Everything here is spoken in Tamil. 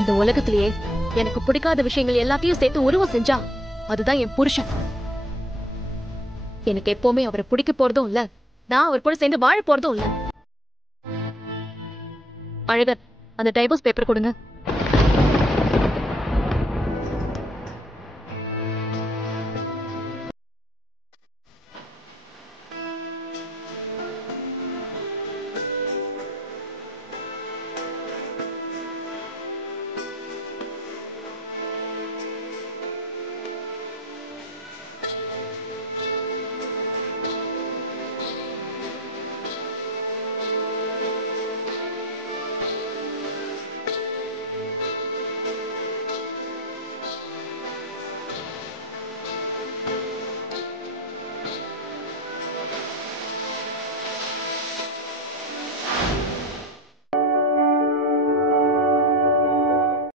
இந்த உலகத்திலேயே எனக்கு பிடிக்காத விஷயங்கள் எல்லாத்தையும் சேர்த்து உருவம் செஞ்சா அதுதான் என் புருஷன். எனக்கு எப்பவுமே அவரை பிடிக்க போறதும் இல்ல, நான் அவர் கூட சேர்ந்து வாழ போறதும் இல்ல. அழகர், அந்த டைவர்ஸ் பேப்பர் கொடுங்க.